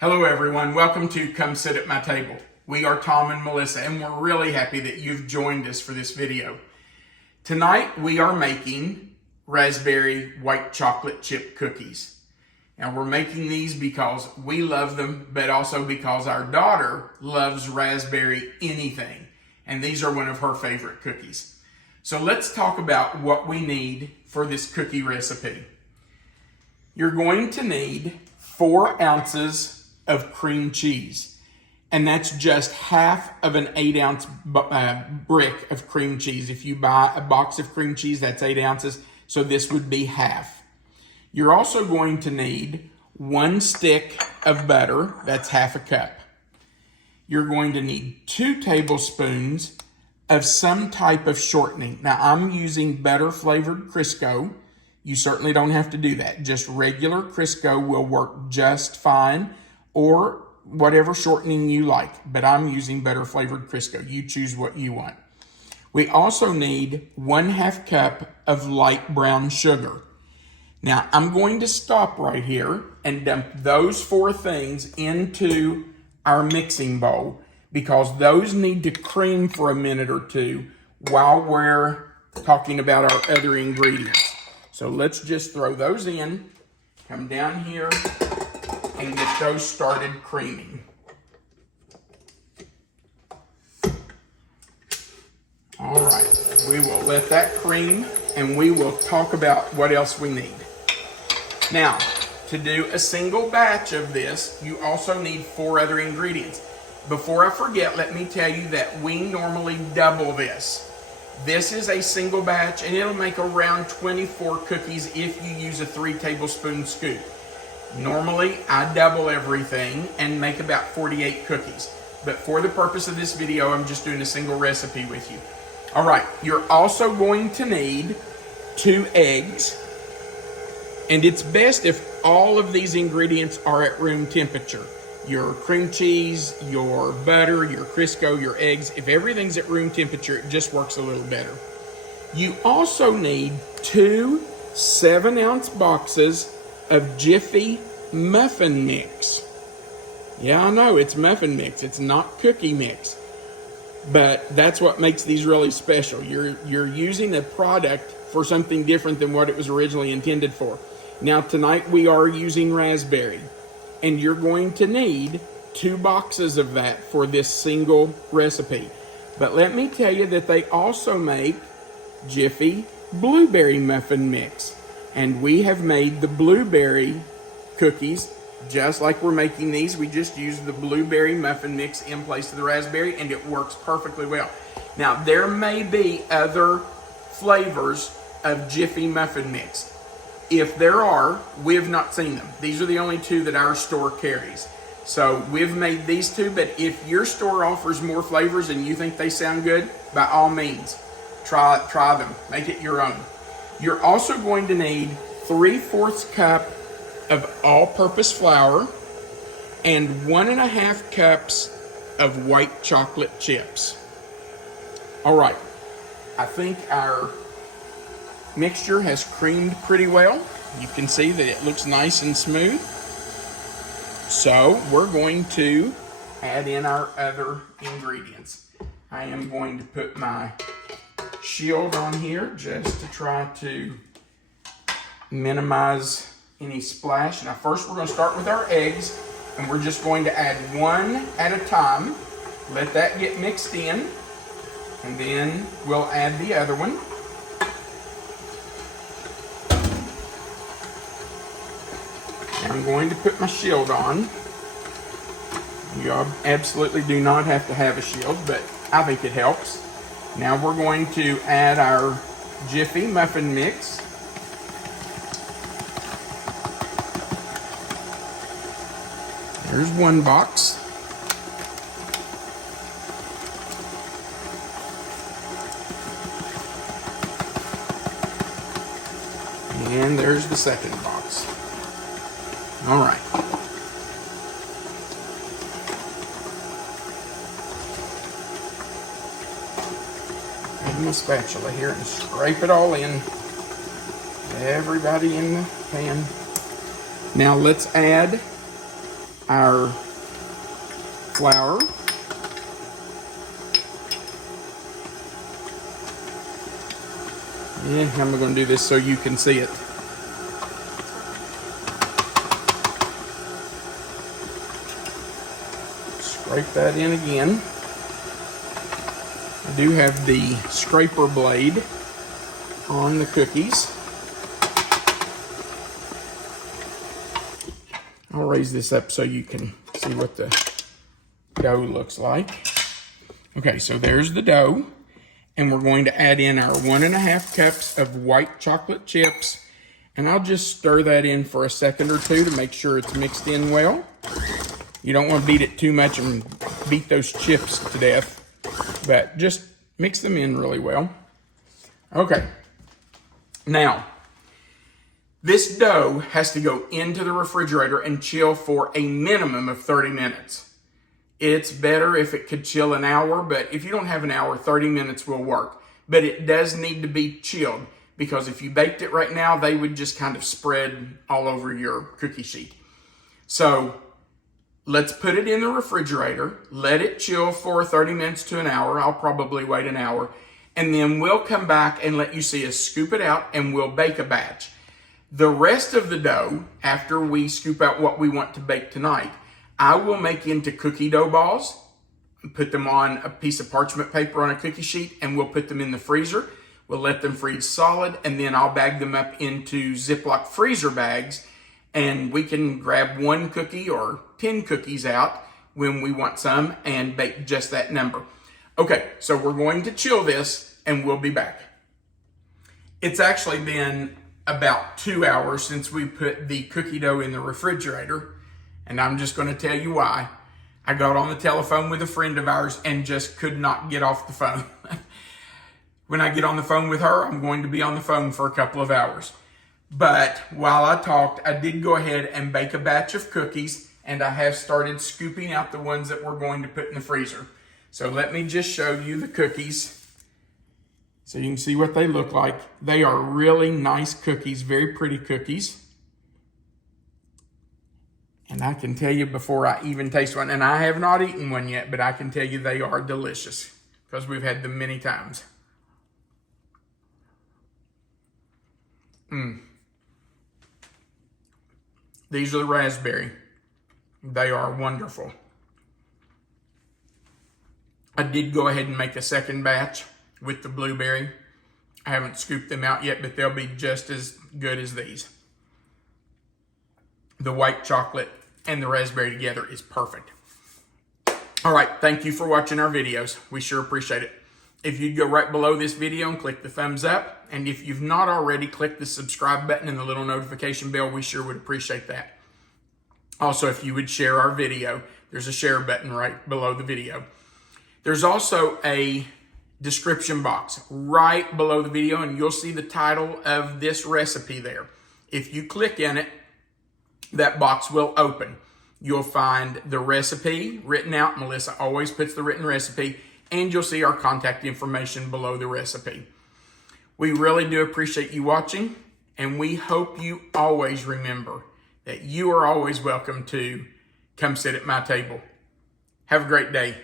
Hello everyone, welcome to Come Sit at My Table. We are Tom and Melissa and we're really happy that you've joined us for this video. Tonight we are making raspberry white chocolate chip cookies. Now we're making these because we love them, but also because our daughter loves raspberry anything. And these are one of her favorite cookies. So let's talk about what we need for this cookie recipe. You're going to need 4 ounces of cream cheese, and that's just half of an 8-ounce brick of cream cheese. If you buy a box of cream cheese, that's 8 ounces, so this would be half. You're also going to need 1 stick of butter, that's half a cup. You're going to need 2 tablespoons of some type of shortening. Now I'm using butter flavored Crisco. You certainly don't have to do that. Just regular Crisco will work just fine, or whatever shortening you like, but I'm using butter flavored Crisco. You choose what you want. We also need 1/2 cup of light brown sugar. Now I'm going to stop right here and dump those 4 things into our mixing bowl because those need to cream for a minute or two while we're talking about our other ingredients. So let's just throw those in, come down here, and get those started creaming. All right, we will let that cream and we will talk about what else we need. Now, to do a single batch of this, you also need 4 other ingredients. Before I forget, let me tell you that we normally double this. This is a single batch and it'll make around 24 cookies if you use a 3 tablespoon scoop. Normally, I double everything and make about 48 cookies. But for the purpose of this video, I'm just doing a single recipe with you. All right, you're also going to need 2 eggs. And it's best if all of these ingredients are at room temperature. Your cream cheese, your butter, your Crisco, your eggs. If everything's at room temperature, it just works a little better. You also need 2 7-ounce boxes of Jiffy Muffin mix. Yeah, I know, it's muffin mix. It's not cookie mix. But that's what makes these really special. You're using a product for something different than what it was originally intended for. Now tonight we are using raspberry. And you're going to need 2 boxes of that for this single recipe. But let me tell you that they also make Jiffy Blueberry Muffin Mix. And we have made the blueberry cookies just like we're making these. We just use the blueberry muffin mix in place of the raspberry and it works perfectly well. Now there may be other flavors of Jiffy Muffin Mix. If there are, we have not seen them. These are the only 2 that our store carries. So we've made these 2, but if your store offers more flavors and you think they sound good, by all means, try them. Make it your own. You're also going to need 3/4 cup of all-purpose flour and 1.5 cups of white chocolate chips. All right, I think our mixture has creamed pretty well. You can see that it looks nice and smooth. So we're going to add in our other ingredients. I am going to put my shield on here just to try to minimize any splash. Now first we're going to start with our eggs and we're just going to add 1 at a time. Let that get mixed in and then we'll add the other one. I'm going to put my shield on. You absolutely do not have to have a shield, but I think it helps. Now we're going to add our Jiffy Muffin Mix. There's 1 box. And there's the second box. All right. Grab my spatula here and scrape it all in. Everybody in the pan. Now let's add our flour. And I'm going to do this so you can see it. Scrape that in again. I do have the scraper blade on the cookies. I'll raise this up so you can see what the dough looks like. Okay, so there's the dough. And we're going to add in our 1.5 cups of white chocolate chips. And I'll just stir that in for a second or two to make sure it's mixed in well. You don't want to beat it too much and beat those chips to death, but just mix them in really well. Okay. Now, this dough has to go into the refrigerator and chill for a minimum of 30 minutes. It's better if it could chill an hour, but if you don't have an hour, 30 minutes will work. But it does need to be chilled, because if you baked it right now, they would just kind of spread all over your cookie sheet. So let's put it in the refrigerator, let it chill for 30 minutes to an hour. I'll probably wait an hour. And then we'll come back and let you see us scoop it out, and we'll bake a batch. The rest of the dough, after we scoop out what we want to bake tonight, I will make into cookie dough balls, put them on a piece of parchment paper on a cookie sheet, and we'll put them in the freezer. We'll let them freeze solid, and then I'll bag them up into Ziploc freezer bags, and we can grab 1 cookie or 10 cookies out when we want some and bake just that number. Okay, so we're going to chill this, and we'll be back. It's actually been about 2 hours since we put the cookie dough in the refrigerator. And I'm just going to tell you why. I got on the telephone with a friend of ours and just could not get off the phone. When I get on the phone with her, I'm going to be on the phone for a couple of hours. But while I talked, I did go ahead and bake a batch of cookies, and I have started scooping out the ones that we're going to put in the freezer. So let me just show you the cookies so you can see what they look like. They are really nice cookies, very pretty cookies. And I can tell you before I even taste one, and I have not eaten one yet, but I can tell you they are delicious because we've had them many times. These are the raspberry. They are wonderful. I did go ahead and make a second batch with the blueberry. I haven't scooped them out yet, but they'll be just as good as these. The white chocolate and the raspberry together is perfect. All right, thank you for watching our videos. We sure appreciate it. If you'd go right below this video and click the thumbs up, and if you've not already, click the subscribe button and the little notification bell, we sure would appreciate that. Also, if you would share our video, there's a share button right below the video. There's also a description box right below the video, and you'll see the title of this recipe there. If you click in it, that box will open. You'll find the recipe written out. Melissa always puts the written recipe, and you'll see our contact information below the recipe. We really do appreciate you watching, and we hope you always remember that you are always welcome to come sit at my table. Have a great day.